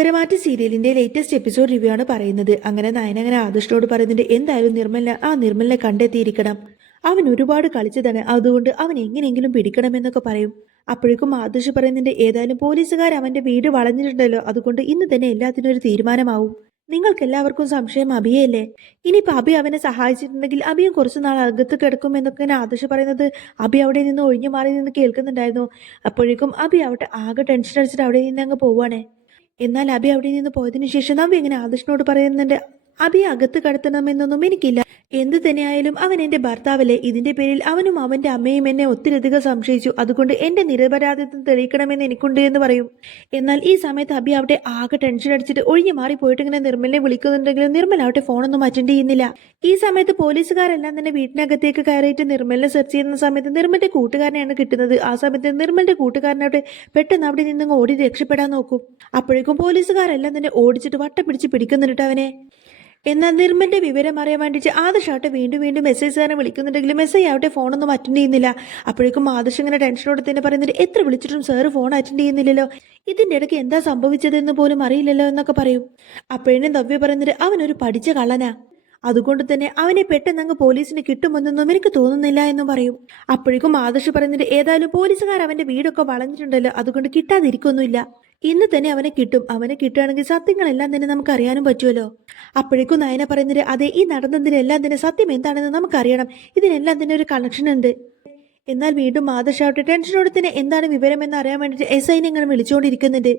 പത്തരമാറ്റ് സീരിയലിന്റെ latest episode review ആണ് പറയുന്നത്. അങ്ങനെ നയനങ്ങനെ ആദർശനോട് പറയുന്നുണ്ട് എന്തായാലും നിർമ്മലിനെ ആ നിർമ്മലിനെ കണ്ടെത്തിയിരിക്കണം. അവൻ ഒരുപാട് കളിച്ചതാണ് അതുകൊണ്ട് അവൻ എങ്ങനെയെങ്കിലും പിടിക്കണമെന്നൊക്കെ പറയും. അപ്പോഴേക്കും ആദർശ് പറയുന്നുണ്ട് ഏതായാലും പോലീസുകാർ അവന്റെ വീട് വളഞ്ഞിട്ടുണ്ടല്ലോ അതുകൊണ്ട് ഇന്ന് തന്നെ എല്ലാത്തിനും ഒരു തീരുമാനമാവും. നിങ്ങൾക്ക് എല്ലാവർക്കും സംശയം അഭിയല്ലേ ഇനിയിപ്പോൾ അഭി അവനെ സഹായിച്ചിട്ടുണ്ടെങ്കിൽ അഭിയും കുറച്ചു നാൾ അകത്ത് കിടക്കും എന്നൊക്കെ ഇങ്ങനെ ആദർശ് പറയുന്നത് അഭി അവിടെ നിന്ന് ഒഴിഞ്ഞു മാറി നിന്ന് കേൾക്കുന്നുണ്ടായിരുന്നു. അപ്പോഴേക്കും അഭി അവിടെ ആകെ ടെൻഷൻ അടിച്ചിട്ട് അവിടെ നിന്ന് അങ്ങ് പോവാണേ എന്നാൽ അബി അവിടെ നിന്ന് പോയതിനു ശേഷം നവ്യ ഇങ്ങനെ ആദർശനോട് പറയുന്നുണ്ട് അഭി അകത്ത് കടത്തണമെന്നൊന്നും എനിക്കില്ല. എന്ത് തന്നെയായാലും അവൻ എന്റെ ഭർത്താവല്ലേ. ഇതിന്റെ പേരിൽ അവനും അവന്റെ അമ്മയും എന്നെ ഒത്തിരിയധികം സംശയിച്ചു. അതുകൊണ്ട് എന്റെ നിരപരാധിത്വം തെളിയിക്കണമെന്ന് എനിക്കുണ്ട് എന്ന് പറയും. എന്നാൽ ഈ സമയത്ത് അബി അവിടെ ആകെ ടെൻഷൻ അടിച്ചിട്ട് ഒഴിഞ്ഞു മാറി പോയിട്ട് ഇങ്ങനെ നിർമ്മലിനെ വിളിക്കുന്നുണ്ടെങ്കിലും നിർമ്മൽ അവിടെ ഫോണൊന്നും അറ്റൻഡ് ചെയ്യുന്നില്ല. ഈ സമയത്ത് പോലീസുകാരെല്ലാം തന്നെ വീട്ടിനകത്തേക്ക് കയറിയിട്ട് നിർമ്മലിനെ സെർച്ച് ചെയ്യുന്ന സമയത്ത് നിർമ്മലിന്റെ കൂട്ടുകാരനെയാണ് കിട്ടുന്നത്. ആ സമയത്ത് നിർമ്മലിന്റെ കൂട്ടുകാരനവിടെ പെട്ടെന്ന് അവിടെ നിന്ന് ഓടി രക്ഷപ്പെടാൻ നോക്കും. അപ്പോഴേക്കും പോലീസുകാരെല്ലാം തന്നെ ഓടിച്ചിട്ട് വട്ടം പിടിച്ച് പിടിക്കുന്നുണ്ട് അവനെ. എന്നാൽ നിർമ്മലിന്റെ വിവരം അറിയാൻ വേണ്ടിയിട്ട് ആദർശാവട്ടെ വീണ്ടും വീണ്ടും മെസ്സേജ് മെസ്സേജുകാരനെ വിളിക്കുന്നുണ്ടെങ്കിലും മെസ്സേജ് ആവട്ടെ ഫോണൊന്നും അറ്റൻഡ് ചെയ്യുന്നില്ല. അപ്പോഴേക്കും ആദർശ് ഇങ്ങനെ ടെൻഷനോടെ തന്നെ പറയുന്നുണ്ട് എത്ര വിളിച്ചിട്ടും സാറ് ഫോൺ അറ്റൻഡ് ചെയ്യുന്നില്ലല്ലോ. ഇതിന്റെ ഇടയ്ക്ക് എന്താ സംഭവിച്ചതെന്ന് പോലും അറിയില്ലല്ലോ എന്നൊക്കെ പറയും. അപ്പോഴേനും നവ്യ പറയുന്നത് അവനൊരു പഠിച്ച കള്ളനാ. അതുകൊണ്ട് തന്നെ അവനെ പെട്ടെന്ന് അങ്ങ് പോലീസിന് കിട്ടുമെന്നൊന്നും എനിക്ക് തോന്നുന്നില്ല എന്നും പറയും. അപ്പോഴേക്കും ആദർശ് പറയുന്നത് ഏതായാലും പോലീസുകാർ അവന്റെ വീടൊക്കെ വളഞ്ഞിട്ടുണ്ടല്ലോ അതുകൊണ്ട് കിട്ടാതിരിക്കൊന്നുമില്ല. ഇന്ന് തന്നെ അവനെ കിട്ടും. അവനെ കിട്ടുകയാണെങ്കിൽ സത്യങ്ങളെല്ലാം തന്നെ നമുക്ക് അറിയാനും പറ്റുമല്ലോ. അപ്പോഴേക്കും നയന പറയുന്നത് അതെ ഈ നടന്നതിനെല്ലാം തന്നെ സത്യം എന്താണെന്ന് നമുക്കറിയണം. ഇതിനെല്ലാം തന്നെ ഒരു കണക്ഷൻ ഉണ്ട്. എന്നാൽ വീണ്ടും ആദർശാവട്ടെ ടെൻഷനോട് തന്നെ എന്താണ് വിവരം എന്ന് അറിയാൻ വേണ്ടിയിട്ട് എസ് ഐനെ ഇങ്ങനെ വിളിച്ചുകൊണ്ടിരിക്കുന്നുണ്ട്.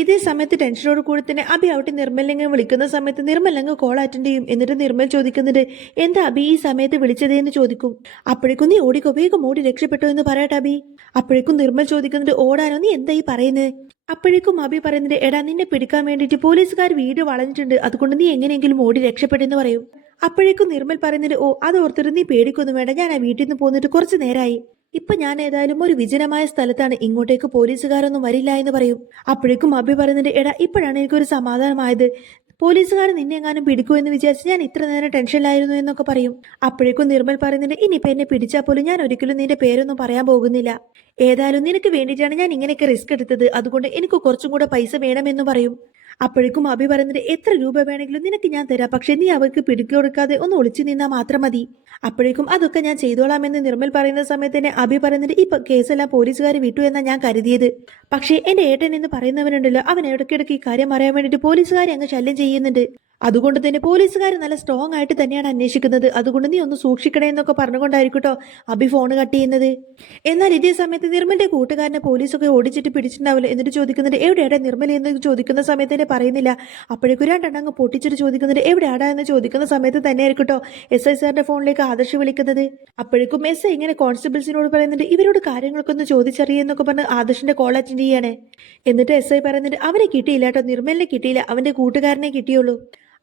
ഇതേ സമയത്ത് ടെൻഷനോട് കൂടി തന്നെ അഭി അവിടെ നിർമ്മലിനെ വിളിക്കുന്ന സമയത്ത് നിർമ്മലങ്ങ് കോൾ അറ്റൻഡ് ചെയ്യും. എന്നിട്ട് നിർമ്മൽ ചോദിക്കുന്നുണ്ട് എന്താ അഭി ഈ സമയത്ത് വിളിച്ചതേ എന്ന് ചോദിക്കും? അപ്പോഴേക്കും നീ ഓടിക്കോ വേഗം ഓടി രക്ഷപ്പെട്ടോ എന്ന് പറയട്ടെ അഭി അപ്പോഴേക്കും നിർമ്മൽ ചോദിക്കുന്നുണ്ട് ഓടാനോ നീ എന്താ ഈ പറയുന്നത് അപ്പോഴേക്കും അഭി പറയുന്നുണ്ട് എടാ നിന്നെ പിടിക്കാൻ വേണ്ടിയിട്ട് പോലീസുകാർ വീട് വളഞ്ഞിട്ടുണ്ട്. അതുകൊണ്ട് നീ എങ്ങനെയെങ്കിലും ഓടി രക്ഷപ്പെട്ടെന്ന് പറയും. അപ്പോഴേക്കും നിർമ്മൽ പറയുന്നുണ്ട് ഓ അത് ഓർത്തിട്ട് നീ പേടിക്കൊന്നും വേണ്ട. ഞാൻ ആ വീട്ടിൽ നിന്ന് പോന്നിട്ട് കുറച്ച് നേരമായി ഇപ്പൊ ഞാൻ ഏതായാലും ഒരു വിജനമായ സ്ഥലത്താണ് ഇങ്ങോട്ടേക്ക് പോലീസുകാരൊന്നും വരില്ല എന്ന് പറയും. അപ്പോഴേക്കും അബി പറയുന്നുണ്ട് എടാ ഇപ്പോഴാണ് എനിക്കൊരു സമാധാനമായത്. പോലീസുകാർ നിന്നെ എങ്ങാനും പിടിക്കൂ എന്ന് വിചാരിച്ച് ഞാൻ ഇത്ര നേരം ടെൻഷനിലായിരുന്നു എന്നൊക്കെ പറയും. അപ്പോഴേക്കും നിർമ്മൽ പറയുന്നുണ്ട് ഇനിയിപ്പോ എന്നെ പിടിച്ചാൽ പോലും ഞാൻ ഒരിക്കലും നിന്റെ പേരൊന്നും പറയാൻ പോകുന്നില്ല. ഏതായാലും നിനക്ക് വേണ്ടിയിട്ടാണ് ഞാൻ ഇങ്ങനെയൊക്കെ റിസ്ക് എടുത്തത്. അതുകൊണ്ട് എനിക്ക് കുറച്ചും കൂടെ പൈസ വേണമെന്ന് പറയും. അപ്പോഴേക്കും അഭി പറയുന്നത് എത്ര രൂപ വേണമെങ്കിലും നിനക്ക് ഞാൻ തരാം. പക്ഷെ നീ അവർക്ക് പിടിക്കു കൊടുക്കാതെ ഒന്ന് ഒളിച്ചു നിന്നാൽ മാത്രം മതി. അപ്പോഴേക്കും അതൊക്കെ ഞാൻ ചെയ്തോളാമെന്ന് നിർമ്മൽ പറയുന്ന സമയത്ത് തന്നെ അഭി പറയുന്നത് ഈ പ- കേസെല്ലാം പോലീസുകാർ വിട്ടു എന്നാണ് ഞാൻ കരുതിയത്. പക്ഷേ എന്റെ ഏട്ടൻ എന്ന് പറയുന്നവനുണ്ടല്ലോ അവൻ ഇടയ്ക്കിടയ്ക്ക് ഈ കാര്യം അറിയാൻ വേണ്ടിയിട്ട് പോലീസുകാരെ അങ്ങ് ശല്യം ചെയ്യുന്നുണ്ട്. അതുകൊണ്ട് തന്നെ പോലീസുകാർ നല്ല സ്ട്രോങ് ആയിട്ട് തന്നെയാണ് അന്വേഷിക്കുന്നത്. അതുകൊണ്ട് നീ ഒന്ന് സൂക്ഷിക്കണേ എന്നൊക്കെ പറഞ്ഞുകൊണ്ടായിരിക്കട്ടോ അബി ഫോൺ കട്ട് ചെയ്യുന്നത്. എന്നാൽ ഇതേ സമയത്ത് നിർമ്മലിന്റെ കൂട്ടുകാരനെ പോലീസൊക്കെ ഓടിച്ചിട്ട് പിടിച്ചിട്ടുണ്ടാവില്ല എന്നിട്ട് ചോദിക്കുന്നുണ്ട് എവിടെയാടാ നിർമ്മല? എന്ന് ചോദിക്കുന്ന സമയത്ത് തന്നെ പറയുന്നില്ല. അപ്പോഴേക്കും രണ്ടെണ്ണം അങ്ങ് പൊട്ടിച്ചിട്ട് ചോദിക്കുന്നുണ്ട് എവിടെയാടാ? എന്ന് ചോദിക്കുന്ന സമയത്ത് തന്നെ ആയിരിക്കട്ടോ എസ് ഐ സാറിന്റെ ഫോണിലേക്ക് ആദർശ് വിളിക്കുന്നത്. അപ്പോഴേക്കും എസ് ഐ ഇങ്ങനെ കോൺസ്റ്റബിൾസിനോട് പറയുന്നുണ്ട് ഇവരോട് കാര്യങ്ങളൊക്കെ ഒന്ന് ചോദിച്ചറിയെന്നൊക്കെ പറഞ്ഞ് ആദർശിന്റെ കോൾ അറ്റൻഡ് ചെയ്യാണ്. എന്നിട്ട് എസ് ഐ പറയുന്നുണ്ട് അവരെ കിട്ടിയില്ല കേട്ടോ നിർമ്മലിനെ കിട്ടിയില്ല അവന്റെ കൂട്ടുകാരനെ കിട്ടിയുള്ളൂ.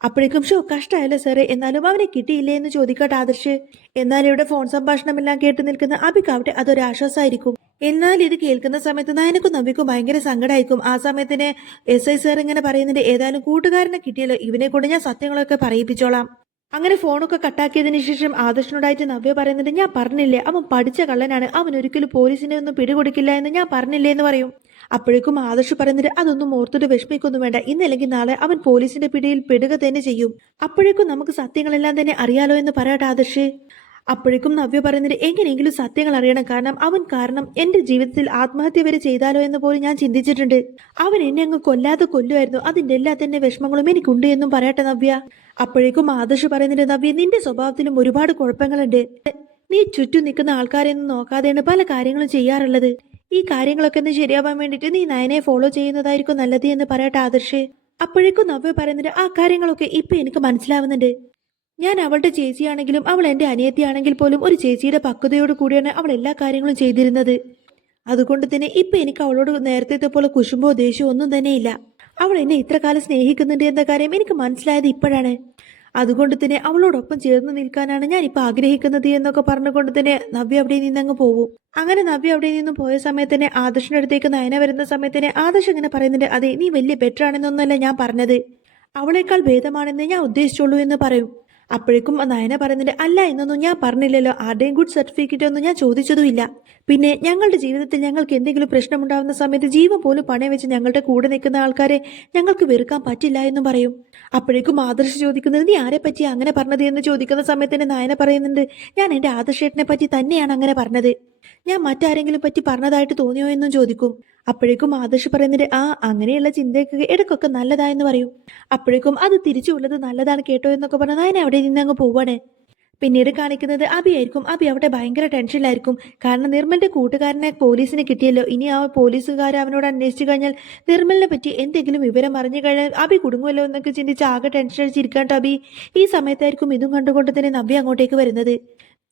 അപ്പോഴേക്കും ഷോ കഷ്ടമായല്ലോ സാറേ. എന്നാലും അവനെ കിട്ടിയില്ലേ എന്ന് ചോദിക്കട്ടെ ആദർശ്. എന്നാൽ ഇവിടെ ഫോൺ സംഭാഷണമെല്ലാം കേട്ട് നിൽക്കുന്ന അഭിക്കാവട്ടെ അതൊരു ആശ്വാസമായിരിക്കും എന്നാൽ ഇത് കേൾക്കുന്ന സമയത്ത് നയനക്കും നമ്പിക്കും ഭയങ്കര സങ്കടമായിരിക്കും ആ സമയത്തിന് എസ് ഐ സാർ ഇങ്ങനെ പറയുന്നുണ്ട് ഏതായാലും കൂട്ടുകാരനെ കിട്ടിയല്ലോ. ഇവനെ കൊണ്ട് ഞാൻ സത്യങ്ങളൊക്കെ പറയിപ്പിച്ചോളാം. അങ്ങനെ ഫോണൊക്കെ കട്ടാക്കിയതിനു ശേഷം ആദർശനോടായിട്ട് നവ്യ പറയുന്നുണ്ട് ഞാൻ പറഞ്ഞില്ലേ അവൻ പഠിച്ച കള്ളനാണ് അവൻ ഒരിക്കലും പോലീസിനെ ഒന്നും പിടികൊടുക്കില്ല എന്ന് ഞാൻ പറഞ്ഞില്ലേ എന്ന് പറയും. അപ്പോഴേക്കും ആദർശ് പറയുന്നത് അതൊന്നും ഓർത്തിട്ട് വിഷമിക്കൊന്നും വേണ്ട ഇന്നല്ലെങ്കിൽ നാളെ അവൻ പോലീസിന്റെ പിടിയിൽ പെടുക തന്നെ ചെയ്യും. അപ്പോഴേക്കും നമുക്ക് സത്യങ്ങളെല്ലാം തന്നെ അറിയാലോ എന്ന് പറയട്ടെ ആദർശ്. അപ്പോഴേക്കും നവ്യ പറയുന്നത് എങ്ങനെയെങ്കിലും സത്യങ്ങൾ അറിയണം. കാരണം അവൻ കാരണം എന്റെ ജീവിതത്തിൽ ആത്മഹത്യ വരെ ചെയ്താലോ എന്ന് പോലും ഞാൻ ചിന്തിച്ചിട്ടുണ്ട്. അവൻ എന്നെ അങ്ങ് കൊല്ലാതെ കൊല്ലുമായിരുന്നു. അതിന്റെ തന്നെ വിഷമങ്ങളും എനിക്കുണ്ട് എന്നും പറയട്ടെ നവ്യ. അപ്പോഴേക്കും ആദർശ് പറയുന്നുണ്ട് നവ്യ നിന്റെ സ്വഭാവത്തിലും ഒരുപാട് കുഴപ്പങ്ങളുണ്ട്. നീ ചുറ്റും നിൽക്കുന്ന ആൾക്കാരെ ഒന്നും നോക്കാതെയാണ് പല കാര്യങ്ങളും ചെയ്യാറുള്ളത്. ഈ കാര്യങ്ങളൊക്കെ ഒന്ന് ശരിയാവാൻ വേണ്ടിയിട്ട് നീ നയനെ ഫോളോ ചെയ്യുന്നതായിരിക്കും നല്ലത് എന്ന് പറയട്ടെ ആദർശ്. അപ്പോഴേക്കും നവ്യ പറയുന്നുണ്ട് ആ കാര്യങ്ങളൊക്കെ ഇപ്പൊ എനിക്ക് മനസ്സിലാവുന്നുണ്ട്. ഞാൻ അവളുടെ ചേച്ചിയാണെങ്കിലും അവൾ എന്റെ അനിയത്തിയാണെങ്കിൽ പോലും ഒരു ചേച്ചിയുടെ പക്വതയോട് കൂടിയാണ് അവൾ എല്ലാ കാര്യങ്ങളും ചെയ്തിരുന്നത്. അതുകൊണ്ട് തന്നെ ഇപ്പൊ എനിക്ക് അവളോട് നേരത്തെ പോലെ കുശുമ്പോ ദേഷ്യമോ ഒന്നും തന്നെയില്ല അവൾ എന്നെ ഇത്ര കാലം സ്നേഹിക്കുന്നുണ്ട് എന്ന കാര്യം എനിക്ക് മനസ്സിലായത് ഇപ്പോഴാണ്. അതുകൊണ്ട് തന്നെ അവളോടൊപ്പം ചേർന്ന് നിൽക്കാനാണ് ഞാൻ ഇപ്പൊ ആഗ്രഹിക്കുന്നത് എന്നൊക്കെ പറഞ്ഞുകൊണ്ട് തന്നെ നവ്യ അവിടെ നിന്നങ്ങ് പോകും അങ്ങനെ നവ്യ അവിടെ നിന്ന് പോയ സമയത്ത് തന്നെ ആദർശിന്റെ അടുത്തേക്ക് നയന വരുന്ന സമയത്ത് തന്നെ ആദർശ് ഇങ്ങനെ പറയുന്നുണ്ട് അതെ നീ വലിയ ബെറ്റർ ആണെന്നൊന്നല്ല ഞാൻ പറഞ്ഞത്. അവളെക്കാൾ ഭേദമാണെന്ന് ഞാൻ ഉദ്ദേശിച്ചുള്ളൂ എന്ന് പറയും. അപ്പോഴേക്കും നയന പറയുന്നുണ്ട് അല്ല എന്നൊന്നും ഞാൻ പറഞ്ഞില്ലല്ലോ. ആരുടെയും ഗുഡ് സർട്ടിഫിക്കറ്റ് ഒന്നും ഞാൻ ചോദിച്ചതുമില്ല. പിന്നെ ഞങ്ങളുടെ ജീവിതത്തിൽ ഞങ്ങൾക്ക് എന്തെങ്കിലും പ്രശ്നമുണ്ടാകുന്ന സമയത്ത് ജീവൻ പോലും പണയം വെച്ച് ഞങ്ങളുടെ കൂടെ നിൽക്കുന്ന ആൾക്കാരെ ഞങ്ങൾക്ക് വെറുക്കാൻ പറ്റില്ല എന്ന് പറയും. അപ്പോഴേക്കും ആദർശ് ചോദിക്കുന്നത് നീ ആരെ പറ്റി അങ്ങനെ പറഞ്ഞത്? എന്ന് ചോദിക്കുന്ന സമയത്ത് തന്നെ നയന പറയുന്നുണ്ട് ഞാൻ എന്റെ ആദർശേട്ടനെ പറ്റി തന്നെയാണ് അങ്ങനെ പറഞ്ഞത്. ഞാൻ മറ്റാരെങ്കിലും പറ്റി പറഞ്ഞതായിട്ട് തോന്നിയോ എന്നും ചോദിക്കും. അപ്പോഴേക്കും ആദർശ് പറയുന്നത് ആ അങ്ങനെയുള്ള ചിന്തയൊക്കെ ഇടയ്ക്കൊക്കെ നല്ലതായെന്ന് പറയും. അപ്പോഴേക്കും അത് തിരിച്ചുള്ളത് നല്ലതാണ് കേട്ടോ എന്നൊക്കെ പറഞ്ഞാൽ അതിനെ അവിടെ നിന്ന് അങ്ങ് പോവാണ്. പിന്നീട് കാണിക്കുന്നത് അബി ആയിരിക്കും. അബി അവിടെ ഭയങ്കര ടെൻഷനിലായിരിക്കും. കാരണം നിർമ്മലിന്റെ കൂട്ടുകാരനെ പോലീസിന് കിട്ടിയല്ലോ. ഇനി ആ പോലീസുകാർ അവനോട് അന്വേഷിച്ചു കഴിഞ്ഞാൽ നിർമ്മലിനെ പറ്റി എന്തെങ്കിലും വിവരം അറിഞ്ഞു കഴിഞ്ഞാൽ അബി കുടുങ്ങുമല്ലോ എന്നൊക്കെ ചിന്തിച്ച് ആകെ ടെൻഷൻ അടിച്ചിരിക്കാട്ടോ അബി. ഈ സമയത്തായിരിക്കും ഇതും കണ്ടുകൊണ്ട് തന്നെ നവ്യ അങ്ങോട്ടേക്ക് വരുന്നത്.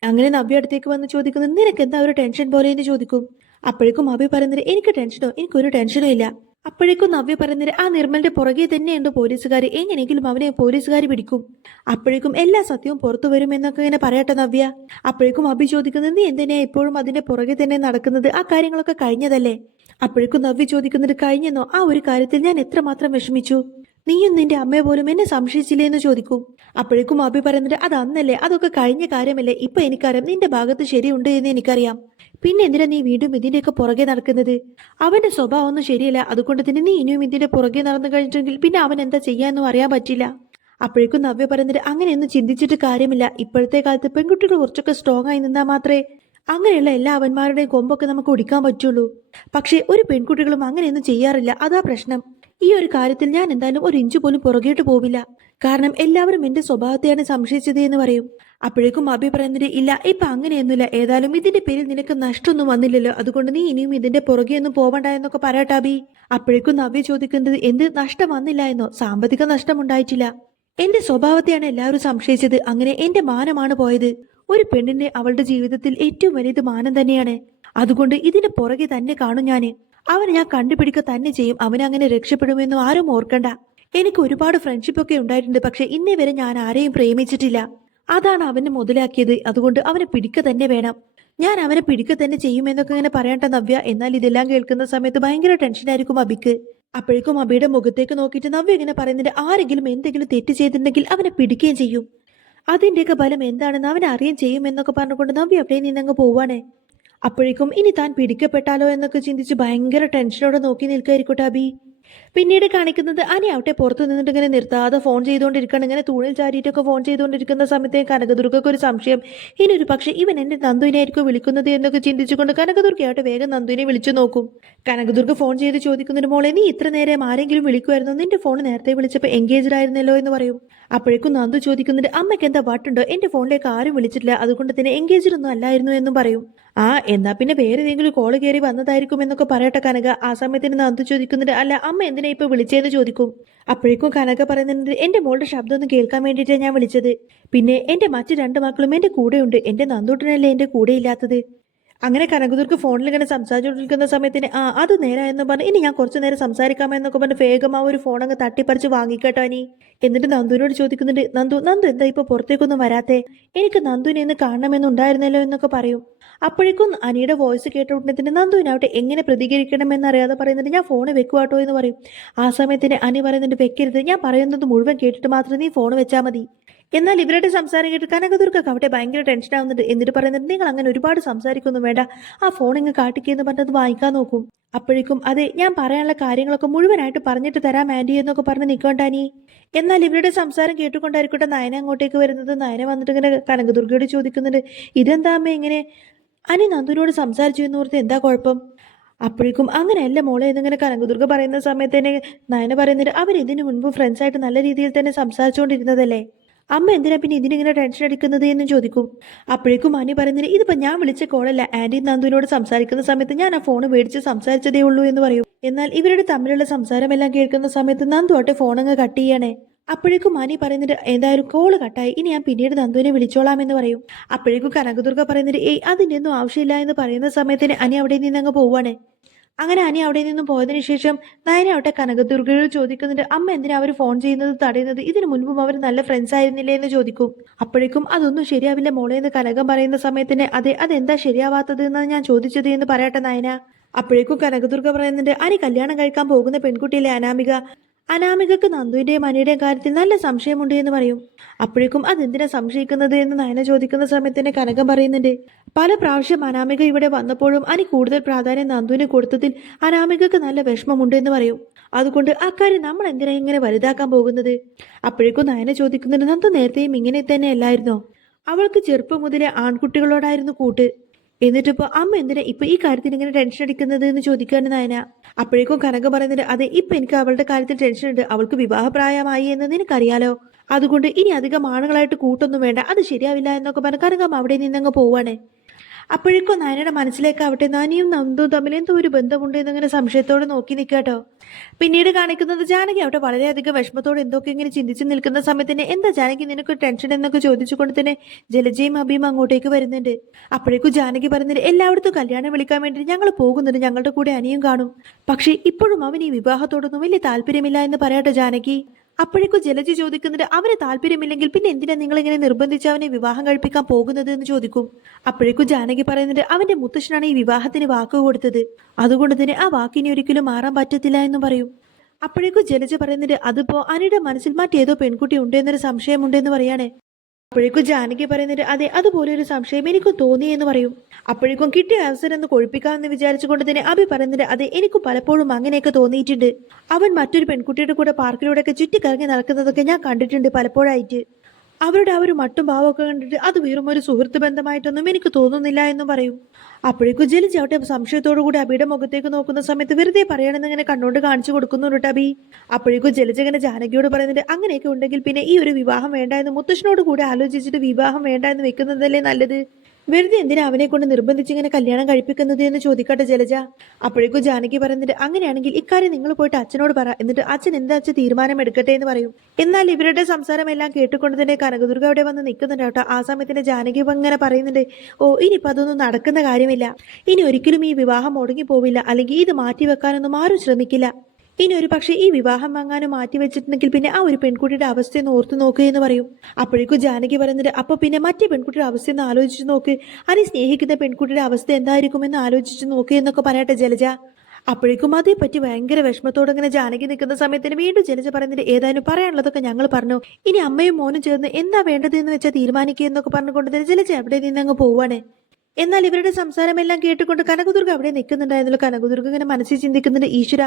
അങ്ങനെ നവ്യ അടുത്തേക്ക് വന്ന് ചോദിക്കുന്നത് നിനക്ക് എന്താ ഒരു ടെൻഷൻ പോലെ? എന്ന് ചോദിക്കും. അപ്പോഴേക്കും അബി പറയുന്നത് എനിക്ക് ടെൻഷനോ? എനിക്കൊരു ടെൻഷനോ ഇല്ല. അപ്പോഴേക്കും നവ്യ പറയുന്നത് ആ നിർമ്മലിന്റെ പുറകെ തന്നെയുണ്ട് പോലീസുകാർ എങ്ങനെയെങ്കിലും അവനെ പോലീസുകാർ പിടിക്കും. അപ്പോഴേക്കും എല്ലാ സത്യവും പുറത്തു വരും എന്നൊക്കെ ഇങ്ങനെ പറയട്ടെ നവ്യ. അപ്പോഴേക്കും അഭി ചോദിക്കുന്നത് നീ എന്തിനാ എപ്പോഴും അതിന്റെ പുറകെ തന്നെ നടക്കുന്നത്? ആ കാര്യങ്ങളൊക്കെ കഴിഞ്ഞതല്ലേ? അപ്പോഴേക്കും നവ്യ ചോദിക്കുന്നത് കഴിഞ്ഞെന്നോ? ആ ഒരു കാര്യത്തിൽ ഞാൻ എത്രമാത്രം വിഷമിച്ചു? നീയും നിന്റെ അമ്മയെ പോലും എന്നെ സംശയിച്ചില്ലേ എന്ന് ചോദിക്കും. അപ്പോഴേക്കും അഭി പറയുന്നത് അത് അന്നല്ലേ അതൊക്കെ കഴിഞ്ഞ കാര്യമല്ലേ ഇപ്പൊ എനിക്കറിയാം നിന്റെ ഭാഗത്ത് ശരിയുണ്ട് എന്ന് എനിക്കറിയാം. പിന്നെ എന്തിനാ നീ വീണ്ടും ഇതിന്റെയൊക്കെ പുറകെ നടക്കുന്നത്? അവന്റെ സ്വഭാവം ഒന്നും ശരിയല്ല അതുകൊണ്ട് തന്നെ നീ ഇനിയും ഇതിന്റെ പുറകെ നടന്നു കഴിഞ്ഞിട്ടെങ്കിൽ പിന്നെ അവൻ എന്താ ചെയ്യാന്നും അറിയാൻ പറ്റില്ല. അപ്പോഴേക്കും നവ്യ പറയുന്നത് അങ്ങനെയൊന്നും ചിന്തിച്ചിട്ട് കാര്യമില്ല ഇപ്പോഴത്തെ കാലത്ത് പെൺകുട്ടികൾ കുറച്ചൊക്കെ സ്ട്രോങ് ആയി നിന്നാൽ മാത്രമേ അങ്ങനെയുള്ള എല്ലാ അവന്മാരുടെയും കൊമ്പൊക്കെ നമുക്ക് ഒടിക്കാൻ പറ്റുള്ളൂ. പക്ഷേ ഒരു പെൺകുട്ടികളും അങ്ങനെയൊന്നും ചെയ്യാറില്ല അതാ പ്രശ്നം. ഈ ഒരു കാര്യത്തിൽ ഞാൻ എന്തായാലും ഒരു ഇഞ്ച് പോലും പുറകോട്ട് പോവില്ല. കാരണം എല്ലാവരും എന്റെ സ്വഭാവത്തെയാണ് സംശയിച്ചത് എന്ന് പറയും. അപ്പോഴേക്കും അഭി പറയുന്നത് ഇല്ല ഇപ്പൊ അങ്ങനെയൊന്നുമില്ല. ഏതായാലും ഇതിന്റെ പേരിൽ നിനക്ക് നഷ്ടമൊന്നും വന്നില്ലല്ലോ. അതുകൊണ്ട് നീ ഇനിയും ഇതിന്റെ പുറകെ ഒന്നും പോവണ്ട എന്നൊക്കെ പറയട്ടെ അഭി അപ്പോഴേക്കും നവ്യ ചോദിക്കുന്നത് എന്ത് നഷ്ടം വന്നില്ല എന്നോ? സാമ്പത്തിക നഷ്ടം ഉണ്ടായിട്ടില്ല. എന്റെ സ്വഭാവത്തെയാണ് എല്ലാവരും സംശയിച്ചത്. അങ്ങനെ എന്റെ മാനമാണ് പോയത്. ഒരു പെണ്ണിന്റെ അവളുടെ ജീവിതത്തിൽ ഏറ്റവും വലിയത് മാനം തന്നെയാണ്. അതുകൊണ്ട് ഇതിന് പുറകെ തന്നെ കാണും ഞാൻ. അവനെ ഞാൻ കണ്ടുപിടിക്കുക തന്നെ ചെയ്യും. അവനങ്ങനെ രക്ഷപ്പെടുമെന്നും ആരും ഓർക്കണ്ട. എനിക്ക് ഒരുപാട് ഫ്രണ്ട്ഷിപ്പ് ഒക്കെ ഉണ്ടായിട്ടുണ്ട്. പക്ഷെ ഇന്നേ വരെ ഞാൻ ആരെയും പ്രേമിച്ചിട്ടില്ല. അതാണ് അവന് മുതലാക്കിയത്. അതുകൊണ്ട് അവനെ പിടിക്ക തന്നെ വേണം. ഞാൻ അവനെ പിടിക്ക തന്നെ ചെയ്യുമെന്നൊക്കെ ഇങ്ങനെ പറയണ്ട നവ്യ. എന്നാൽ ഇതെല്ലാം കേൾക്കുന്ന സമയത്ത് ഭയങ്കര ടെൻഷനായിരിക്കും അബിക്ക്. അപ്പോഴേക്കും അബിയുടെ മുഖത്തേക്ക് നോക്കിയിട്ട് നവ്യ ഇങ്ങനെ പറയുന്നുണ്ട് ആരെങ്കിലും എന്തെങ്കിലും തെറ്റ് ചെയ്തിട്ടുണ്ടെങ്കിൽ അവനെ പിടിക്കുകയും ചെയ്യും. അതിന്റെയൊക്കെ ബലം എന്താണെന്ന് അവൻ അറിയുകയും ചെയ്യും എന്നൊക്കെ പറഞ്ഞുകൊണ്ട് നവ്യ അവിടെ നിന്നങ്ങ് പോവാണേ. അപ്പോഴേക്കും ഇനി താൻ പിടിക്കപ്പെട്ടാലോ എന്നൊക്കെ ചിന്തിച്ച് ഭയങ്കര ടെൻഷനോടെ നോക്കി നിൽക്കായിരിക്കട്ടെ അബി പിന്നീട് കാണിക്കുന്നത് അനി അവിടെ പുറത്തു നിന്നിട്ട് ഇങ്ങനെ നിർത്താതെ ഫോൺ ചെയ്തുകൊണ്ടിരിക്കണം ഇങ്ങനെ തൂണിൽ ചാരിയിട്ടൊക്കെ ഫോൺ ചെയ്തുകൊണ്ടിരിക്കുന്ന സമയത്ത് കനകദുർഗക്ക് ഒരു സംശയം. ഇനി ഒരു പക്ഷേ ഇവൻ എന്റെ നന്ദുവിനെ ആയിരിക്കും വിളിക്കുന്നത് എന്നൊക്കെ ചിന്തിച്ചുകൊണ്ട് കനകദുർഗയായിട്ട് വേഗം നന്ദുവിനെ വിളിച്ചു നോക്കും. കനകദുർഗ ഫോൺ ചെയ്ത് ചോദിക്കുന്നതിന് മോളെ നീ ഇത്ര നേരം ആരെങ്കിലും വിളിക്കുമായിരുന്നു? നിന്റെ ഫോൺ നേരത്തെ വിളിച്ചപ്പോൾ എൻഗേജ്ഡ് ആയിരുന്നല്ലോ എന്ന് പറയും. അപ്പോഴേക്കും നന്ദു ചോദിക്കുന്നുണ്ട് അമ്മയ്ക്ക് എന്താ പാട്ടുണ്ടോ? എന്റെ ഫോണിലേക്ക് ആരും വിളിച്ചിട്ടില്ല. അതുകൊണ്ട് തന്നെ എൻഗേജ്ഡ് ഒന്നും അല്ലായിരുന്നു എന്നും പറയും. ആ എന്നാ പിന്നെ വേറെ ഏതെങ്കിലും കോൾ കയറി വന്നതായിരിക്കും എന്നൊക്കെ പറയട്ടെ കനക. ആ സമയത്തിന് നന്ദു ചോദിക്കുന്നുണ്ട് അല്ല അമ്മ എന്തിനാ ഇപ്പൊ വിളിച്ചതെന്ന് ചോദിക്കും? അപ്പോഴേക്കും കനക പറയുന്നുണ്ട് എന്റെ മോളുടെ ശബ്ദം ഒന്ന് കേൾക്കാൻ വേണ്ടിയിട്ടാണ് ഞാൻ വിളിച്ചത്. പിന്നെ എന്റെ മറ്റു രണ്ട് മക്കളും എന്റെ കൂടെയുണ്ട്. എന്റെ നന്ദൂട്ടനല്ലേ എന്റെ കൂടെ ഇല്ലാത്തത്? അങ്ങനെ കനകദൂർക്ക് ഫോണിൽ ഇങ്ങനെ സംസാരിച്ചുകൊണ്ടിരിക്കുന്ന സമയത്തിന് ആ അത് നേരായെന്ന് പറഞ്ഞ് ഇനി ഞാൻ കുറച്ച് നേരം സംസാരിക്കാമെന്നൊക്കെ പറഞ്ഞ് വേഗം ആ ഒരു ഫോൺ അങ്ങ് തട്ടിപ്പറിച്ച് വാങ്ങിക്കട്ടോ അനി. എന്നിട്ട് നന്ദുവിനോട് ചോദിക്കുന്നുണ്ട് നന്ദു നന്ദു എന്താ ഇപ്പൊ പുറത്തേക്കൊന്നും വരാത്തെ? എനിക്ക് നന്ദുവിനെ ഇന്ന് കാണണമെന്നുണ്ടായിരുന്നല്ലോ എന്നൊക്കെ പറയും. അപ്പോഴേക്കും അനിയുടെ വോയിസ് കേട്ട ഉടനെ തന്നെ എങ്ങനെ പ്രതികരിക്കണമെന്ന് അറിയാതെ പറയുന്നുണ്ട് ഞാൻ ഫോൺ വെക്കുവാട്ടോ എന്ന് പറയും. ആ സമയത്തിന് അനി പറയുന്നുണ്ട് വെക്കരുത് ഞാൻ പറയുന്നത് മുഴുവൻ കേട്ടിട്ട് മാത്രം നീ ഫോൺ വെച്ചാൽ മതി. എന്നാൽ ഇവരുടെ സംസാരം കേട്ട് കനകദുർഗക്ക് അവിടെ ഭയങ്കര ടെൻഷൻ ആവുന്നുണ്ട്. എന്നിട്ട് പറയുന്നുണ്ട് നിങ്ങൾ അങ്ങനെ ഒരുപാട് സംസാരിക്കൊന്നും വേണ്ട. ആ ഫോൺ ഇങ്ങ് കാട്ടിക്കെന്ന് പറഞ്ഞത് വാങ്ങിക്കാൻ നോക്കും. അപ്പോഴേക്കും അതെ ഞാൻ പറയാനുള്ള കാര്യങ്ങളൊക്കെ മുഴുവനായിട്ട് പറഞ്ഞിട്ട് തരാം ആന്റി എന്നൊക്കെ പറഞ്ഞ് നിൽക്കണ്ടാനി എന്നാൽ ഇവരുടെ സംസാരം കേട്ടുകൊണ്ടായിരിക്കട്ടെ നയന അങ്ങോട്ടേക്ക് വരുന്നത്. നയന വന്നിട്ട് ഇങ്ങനെ കനകദുർഗയോട് ചോദിക്കുന്നുണ്ട് ഇതെന്താ അമ്മ ഇങ്ങനെ അനി നന്ദുവിനോട് സംസാരിച്ചു എന്ന് ഓർത്ത് എന്താ കുഴപ്പം? അപ്പോഴേക്കും അങ്ങനെയല്ല മോളെ എന്നിങ്ങനെ കനകദുർഗ പറയുന്ന സമയത്ത് തന്നെ നയന പറയുന്നുണ്ട് അവർ ഇതിനു മുൻപ് ഫ്രണ്ട്സായിട്ട് നല്ല രീതിയിൽ തന്നെ സംസാരിച്ചുകൊണ്ടിരുന്നതല്ലേ? അമ്മ എന്തിനാ പിന്നെ ഇതിനിങ്ങനെ ടെൻഷൻ അടിക്കുന്നത് എന്നും ചോദിക്കും. അപ്പോഴേക്കും അനി പറയുന്നത് ഇതിപ്പോ ഞാൻ വിളിച്ച കോളല്ല ആന്റി നന്ദുവിനോട് സംസാരിക്കുന്ന സമയത്ത് ഞാൻ ആ ഫോൺ മേടിച്ച് സംസാരിച്ചതേ ഉള്ളൂ എന്ന് പറയും. എന്നാൽ ഇവരുടെ തമ്മിലുള്ള സംസാരമെല്ലാം കേൾക്കുന്ന സമയത്ത് നന്ദു ആട്ടെ ഫോൺ അങ്ങ് കട്ട് ചെയ്യണേ. അപ്പോഴേക്കും മാനി പറയുന്നത് എന്തായാലും കോൾ കട്ടായി ഇനി ഞാൻ പിന്നീട് നന്ദുവിനെ വിളിച്ചോളാം എന്ന് പറയും. അപ്പോഴേക്കും കനകദുർഗ പറയുന്നത് ഏയ് അതിന്റെ ഒന്നും ആവശ്യമില്ല എന്ന് പറയുന്ന സമയത്തിന് അനി അവിടെ നിന്ന് അങ്ങ് പോവാണ് അങ്ങനെ അനി അവിടെ നിന്നും പോയതിനു ശേഷം നയനാവട്ടെ കനകദുർഗയോട് ചോദിക്കുന്നുണ്ട് അമ്മ എന്തിനാ അവർ ഫോൺ ചെയ്യുന്നത് തടയുന്നത്? ഇതിനു മുൻപും അവർ നല്ല ഫ്രണ്ട്സ് ആയിരുന്നില്ലേ എന്ന് ചോദിക്കും. അപ്പോഴേക്കും അതൊന്നും ശരിയാവില്ല മോളെ എന്ന് കനകം പറയുന്ന സമയത്തിന് അതെ അതെന്താ ശരിയാവാത്തത് എന്നാണ് ഞാൻ ചോദിച്ചത് എന്ന് പറയട്ടെ നയന. അപ്പോഴേക്കും കനകദുർഗ പറയുന്നുണ്ട് അനി കല്യാണം കഴിക്കാൻ പോകുന്ന പെൺകുട്ടിയിലെ അനാമിക? അനാമികക്ക് നന്ദുവിന്റെയും അനിയുടെയും കാര്യത്തിൽ നല്ല സംശയമുണ്ട് എന്ന് പറയും. അപ്പോഴേക്കും അതെന്തിനാ സംശയിക്കുന്നത് എന്ന് നയന ചോദിക്കുന്ന സമയത്ത് തന്നെ കനകം പറയുന്നുണ്ട്. പല പ്രാവശ്യം അനാമിക ഇവിടെ വന്നപ്പോഴും അനി കൂടുതൽ പ്രാധാന്യം നന്ദുവിന് കൊടുത്തതിൽ അനാമികക്ക് നല്ല വിഷമമുണ്ട് എന്ന് പറയും. അതുകൊണ്ട് അക്കാര്യം നമ്മൾ എന്തിനാ ഇങ്ങനെ വലുതാക്കാൻ പോകുന്നത്? അപ്പോഴേക്കും നയന ചോദിക്കുന്നുണ്ട് നന്ദു നേരത്തെയും ഇങ്ങനെ തന്നെ അല്ലായിരുന്നോ അവൾക്ക് ചെറുപ്പം മുതലേ ആൺകുട്ടികളോടായിരുന്നു കൂട്ട്. എന്നിട്ടിപ്പോ അമ്മ എന്തിനാ ഇപ്പൊ ഈ കാര്യത്തിൽ ഇങ്ങനെ ടെൻഷൻ അടിക്കുന്നത് എന്ന് ചോദിക്കാൻ നയന. അപ്പോഴേക്കും കനക പറയുന്നത് അതെ ഇപ്പൊ എനിക്ക് അവളുടെ കാര്യത്തിൽ ടെൻഷൻ ഉണ്ട്. അവൾക്ക് വിവാഹപ്രായമായി എന്ന് നിനക്കറിയാലോ. അതുകൊണ്ട് ഇനി അധികം ആണുങ്ങളായിട്ട് കൂട്ടൊന്നും വേണ്ട. അത് ശരിയാവില്ല എന്നൊക്കെ പറഞ്ഞ് കനകം അവിടെ നിന്നങ്ങ് പോവാണ്. അപ്പോഴേക്കും നയനയുടെ മനസ്സിലേക്കാവട്ടെ നാനിയും നന്ദു തമ്മിൽ എന്തോ ഒരു ബന്ധമുണ്ട് എന്നിങ്ങനെ സംശയത്തോടെ നോക്കി നിൽക്കാട്ടോ പിന്നീട് കാണിക്കുന്നത് ജാനകി അവിടെ വളരെയധികം വിഷമത്തോടെ എന്തൊക്കെ ഇങ്ങനെ ചിന്തിച്ച് നിൽക്കുന്ന സമയത്ത് തന്നെ എന്താ ജാനകി നിനക്ക് ടെൻഷൻ എന്നൊക്കെ ചോദിച്ചുകൊണ്ട് തന്നെ ജലജയും അഭിയും അങ്ങോട്ടേക്ക് വരുന്നുണ്ട്. അപ്പോഴേക്കും ജാനകി പറയുന്നത് എല്ലായിടത്തും കല്യാണം വിളിക്കാൻ വേണ്ടി ഞങ്ങൾ പോകുന്നുണ്ട് ഞങ്ങളുടെ കൂടെ അനിയും കാണും. പക്ഷേ ഇപ്പോഴും അവൻ ഈ വിവാഹത്തോടൊന്നും വലിയ താല്പര്യമില്ല എന്ന് പറയട്ടെ ജാനകി. അപ്പോഴേക്കും ജലജ ചോദിക്കുന്നുണ്ട് അവന് താല്പര്യമില്ലെങ്കിൽ പിന്നെ എന്തിനാ നിങ്ങൾ ഇങ്ങനെ നിർബന്ധിച്ച് അവനെ വിവാഹം കഴിപ്പിക്കാൻ പോകുന്നത്? എന്ന് ചോദിക്കും. അപ്പോഴേക്കും ജാനകി പറയുന്നുണ്ട് അവന്റെ മുത്തശ്ശനാണ് ഈ വിവാഹത്തിന് വാക്ക് കൊടുത്തത്. അതുകൊണ്ട് തന്നെ ആ വാക്കിനി ഒരിക്കലും മാറാൻ പറ്റത്തില്ല എന്ന് പറയും. അപ്പോഴേക്കും ജലജ പറയുന്നുണ്ട് അതിപ്പോ അനിയുടെ മനസ്സിൽ മറ്റേതോ പെൺകുട്ടി ഉണ്ട് എന്നൊരു സംശയമുണ്ടെന്ന് പറയാണേ. അപ്പോഴേക്കും ജാനകി പറയുന്നുണ്ട് അതെ അതുപോലെ ഒരു സംശയം എനിക്കും തോന്നി എന്ന് പറയും. അപ്പോഴേക്കും കിട്ടിയ അവസരം ഒന്ന് കൊഴിപ്പിക്കാമെന്ന് വിചാരിച്ചുകൊണ്ട് തന്നെ അഭി പറയുന്നുണ്ട് അതെ എനിക്ക് പലപ്പോഴും അങ്ങനെയൊക്കെ തോന്നിയിട്ടുണ്ട്. അവൻ മറ്റൊരു പെൺകുട്ടിയുടെ കൂടെ പാർക്കിലൂടെയൊക്കെ ചുറ്റിക്കറങ്ങി നടക്കുന്നതൊക്കെ ഞാൻ കണ്ടിട്ടുണ്ട് പലപ്പോഴായിട്ട്. അവരുടെ ആ ഒരു മട്ടും ഭാവമൊക്കെ കണ്ടിട്ട് അത് വെറും ഒരു സുഹൃത്ത് ബന്ധമായിട്ടൊന്നും എനിക്ക് തോന്നുന്നില്ല എന്നും പറയും. അപ്പോഴേക്കും ജലജ അവിടെ സംശയത്തോടു കൂടി അബിയുടെ മുഖത്തേക്ക് നോക്കുന്ന സമയത്ത് വെറുതെ പറയണമെന്ന് ഇങ്ങനെ കണ്ണോണ്ട് കാണിച്ചു കൊടുക്കുന്നുണ്ട് അബി. അപ്പോഴേക്കും ജലജ ഇങ്ങനെ ജാനകിയോട് പറയുന്നുണ്ട് അങ്ങനെയൊക്കെ ഉണ്ടെങ്കിൽ പിന്നെ ഈ ഒരു വിവാഹം വേണ്ട എന്ന് മുത്തശ്ശനോട് കൂടി ആലോചിച്ചിട്ട് വിവാഹം വേണ്ട എന്ന് വെക്കുന്നതല്ലേ നല്ലത്? വെറുതെ എന്തിനാ അവനെ കൊണ്ട് നിർബന്ധിച്ച് ഇങ്ങനെ കല്യാണം കഴിപ്പിക്കുന്നത് എന്ന് ചോദിക്കട്ടെ ജലജ? അപ്പോഴേക്കും ജാനകി പറയുന്നുണ്ട് അങ്ങനെയാണെങ്കിൽ ഇക്കാര്യം നിങ്ങൾ പോയിട്ട് അച്ഛനോട് പറ എന്നിട്ട് അച്ഛൻ എന്താ അച്ഛൻ തീരുമാനം എടുക്കട്ടെ എന്ന് പറയും. എന്നാൽ ഇവരുടെ സംസാരം എല്ലാം കേട്ടുകൊണ്ട് തന്നെ കനകദുർഗ അവിടെ വന്ന് നിൽക്കുന്നുണ്ട് കേട്ടോ. ആ സമയത്തിന് ജാനകി ഇങ്ങനെ പറയുന്നുണ്ട് ഓ ഇനിയിപ്പോ അതൊന്നും നടക്കുന്ന കാര്യമില്ല. ഇനി ഒരിക്കലും ഈ വിവാഹം മുടങ്ങി പോവില്ല. അല്ലെങ്കിൽ ഇത് മാറ്റി വെക്കാനൊന്നും ആരും ശ്രമിക്കില്ല. ഇനി ഒരു പക്ഷേ ഈ വിവാഹം വാങ്ങാനും മാറ്റി വെച്ചിട്ടുണ്ടെങ്കിൽ പിന്നെ ആ ഒരു പെൺകുട്ടിയുടെ അവസ്ഥയൊന്ന് ഓർത്തു നോക്കുക എന്ന് പറയും. അപ്പോഴേക്കും ജാനകി പറയുന്നുണ്ട് അപ്പോൾ പിന്നെ മറ്റേ പെൺകുട്ടിയുടെ അവസ്ഥ ഒന്ന് ആലോചിച്ച് നോക്ക്. അനി സ്നേഹിക്കുന്ന പെൺകുട്ടിയുടെ അവസ്ഥ എന്തായിരിക്കും എന്ന് ആലോചിച്ച് നോക്ക് എന്നൊക്കെ പറയട്ടെ ജലജ. അപ്പോഴേക്കും അതേ പറ്റി ഭയങ്കര വിഷമത്തോടെ ഇങ്ങനെ ജാനകി നിൽക്കുന്ന സമയത്തിന് വീണ്ടും ജലജ പറയുന്നത് ഏതായാലും പറയാനുള്ളതൊക്കെ ഞങ്ങൾ പറഞ്ഞു. ഇനി അമ്മയും മോനും ചേർന്ന് എന്താ വേണ്ടതെന്ന് വെച്ചാൽ തീരുമാനിക്കുക എന്നൊക്കെ പറഞ്ഞുകൊണ്ട് ജലജ എവിടെ നിന്ന് അങ്ങ് പോവാണ്. എന്നാൽ ഇവരുടെ സംസാരമെല്ലാം കേട്ടുകൊണ്ട് കനകദുർഗ അവിടെ നിൽക്കുന്നുണ്ടായിരുന്നല്ലോ കനകദുർഗ ഇങ്ങനെ മനസ്സിൽ ചിന്തിക്കുന്നുണ്ട് ഈശ്വര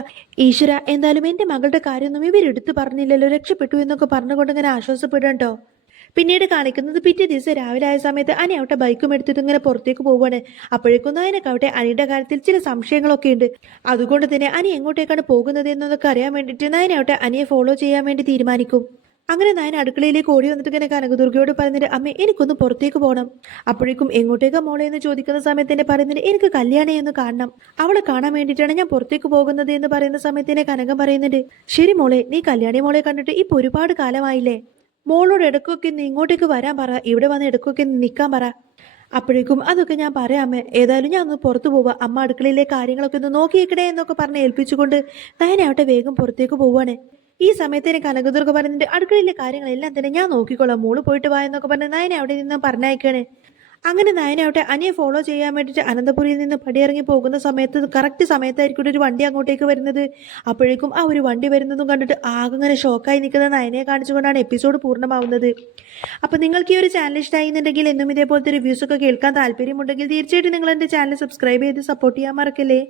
ഈശ്വര എന്തായാലും എന്റെ മകളുടെ കാര്യമൊന്നും ഇവരെടുത്ത് പറഞ്ഞില്ലല്ലോ രക്ഷപ്പെട്ടു എന്നൊക്കെ പറഞ്ഞുകൊണ്ട് ഇങ്ങനെ ആശ്വാസപ്പെടണ്ടോ പിന്നീട് കാണിക്കുന്നത് പിറ്റേ ദിവസം രാവിലെ ആയ സമയത്ത് അനി അവിടെ ബൈക്കും എടുത്തിട്ട് ഇങ്ങനെ പുറത്തേക്ക് പോവാണ് അപ്പോഴേക്കൊന്നും അതിനൊക്കെ അനിയുടെ കാര്യത്തിൽ ചില സംശയങ്ങളൊക്കെ ഉണ്ട്. അതുകൊണ്ട് തന്നെ അനി എങ്ങോട്ടേക്കാണ് പോകുന്നത് എന്നൊക്കെ അറിയാൻ വേണ്ടിയിട്ട് നയനാവട്ടെ അനിയെ ഫോളോ ചെയ്യാൻ വേണ്ടി തീരുമാനിക്കും. അങ്ങനെ നയൻ അടുക്കളയിലേക്ക് ഓടി വന്നിട്ട് ഇങ്ങനെ കനകദുർഗയോട് പറഞ്ഞിട്ട് അമ്മ എനിക്കൊന്ന് പുറത്തേക്ക് പോകണം അപ്പോഴേക്കും എങ്ങോട്ടേക്കാ മോളെ? എന്ന് ചോദിക്കുന്ന സമയത്ത് തന്നെ പറയുന്നത് എനിക്ക് കല്യാണേ എന്ന് കാണണം. അവളെ കാണാൻ വേണ്ടിയിട്ടാണ് ഞാൻ പുറത്തേക്ക് പോകുന്നത് എന്ന് പറയുന്ന സമയത്ത് തന്നെ കനകം പറയുന്നുണ്ട് ശരി മോളെ നീ കല്യാണി മോളെ കണ്ടിട്ട് ഇപ്പൊ ഒരുപാട് കാലമായില്ലേ. മോളോട് ഇടക്കൊക്കെ നീ ഇങ്ങോട്ടേക്ക് വരാൻ പറ ഇവിടെ വന്ന് ഇടക്കൊക്കെ നിൽക്കാൻ പറ. അപ്പോഴേക്കും അതൊക്കെ ഞാൻ പറയാമേ ഏതായാലും ഞാൻ ഒന്ന് പുറത്തു പോവാ. അമ്മ അടുക്കളയിലെ കാര്യങ്ങളൊക്കെ ഒന്ന് നോക്കിയേക്കണേ എന്നൊക്കെ പറഞ്ഞ് ഏൽപ്പിച്ചുകൊണ്ട് നയനാവട്ടെ വേഗം പുറത്തേക്ക് പോവാണ്. ഈ സമയത്തിന് കനകദുർഗ പറഞ്ഞിട്ട് അടുക്കളയിലെ കാര്യങ്ങളെല്ലാം തന്നെ ഞാൻ നോക്കിക്കോളാം മോൾ പോയിട്ട് വായെന്നൊക്കെ പറഞ്ഞ് നയനെ അവിടെ നിന്ന് പറഞ്ഞയക്കാണ്. അങ്ങനെ നയനാവട്ടെ അനിയെ ഫോളോ ചെയ്യാൻ വേണ്ടിയിട്ട് അനന്തപുരിയിൽ നിന്ന് പടിയിറങ്ങി പോകുന്ന സമയത്ത് കറക്റ്റ് സമയത്തായിരിക്കും ഒരു വണ്ടി അങ്ങോട്ടേക്ക് വരുന്നത്. അപ്പോഴേക്കും ആ ഒരു വണ്ടി വരുന്നതും കണ്ടിട്ട് ആകെ ഇങ്ങനെ ഷോക്കായി നിൽക്കുന്ന നയനയെ കാണിച്ചുകൊണ്ടാണ് എപ്പിസോഡ് പൂർണമാവുന്നത്. അപ്പോൾ നിങ്ങൾക്ക് ഈ ഒരു ചാനൽ ഇഷ്ടമായി എന്നുണ്ടെങ്കിൽ എന്നും ഇതേപോലത്തെ റിവ്യൂസൊക്കെ കേൾക്കാൻ താല്പര്യമുണ്ടെങ്കിൽ തീർച്ചയായിട്ടും നിങ്ങൾ എന്റെ ചാനൽ സബ്സ്ക്രൈബ് ചെയ്ത് സപ്പോർട്ട് ചെയ്യാൻ മറക്കല്ലേ?